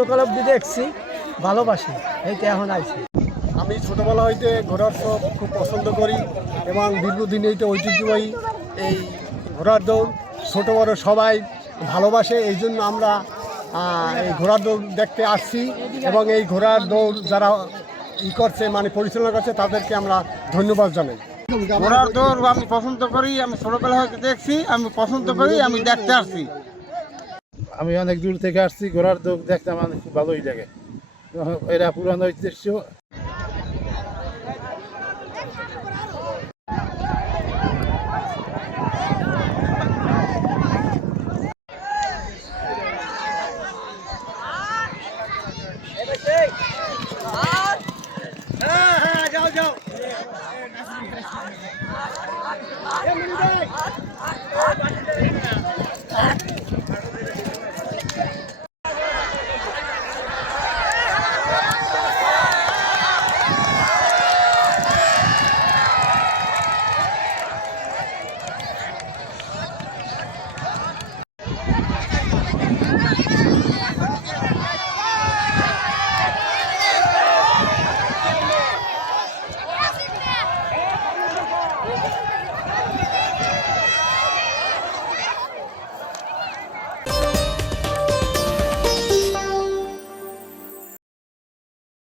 ছোটোকাল অবধি দেখছি, ভালোবাসি, এইটা এখন আইছি। আমি ছোটোবেলা হইতে ঘোড়ার শখ খুব পছন্দ করি এবং দীর্ঘদিন এইটা ঐতিহ্যবাহী এই ঘোড়ার দৌড় ছোটো বড়ো সবাই ভালোবাসে। এই জন্য আমরা এই ঘোড়ার দৌড় দেখতে আসছি এবং এই ঘোড়ার দৌড় যারা করছে মানে পরিচালনা করছে তাদেরকে আমরা ধন্যবাদ জানাই। ঘোড়ার দৌড় আমি পছন্দ করি, আমি ছোটোবেলা হইতে দেখছি, আমি পছন্দ করি, আমি দেখতে আসছি। আমি অনেক দূর থেকে আসছি, ঘোড়ার দৌড় দেখতে আমার খুব ভালোই লাগে। এরা পুরানো ঐতিহ্য।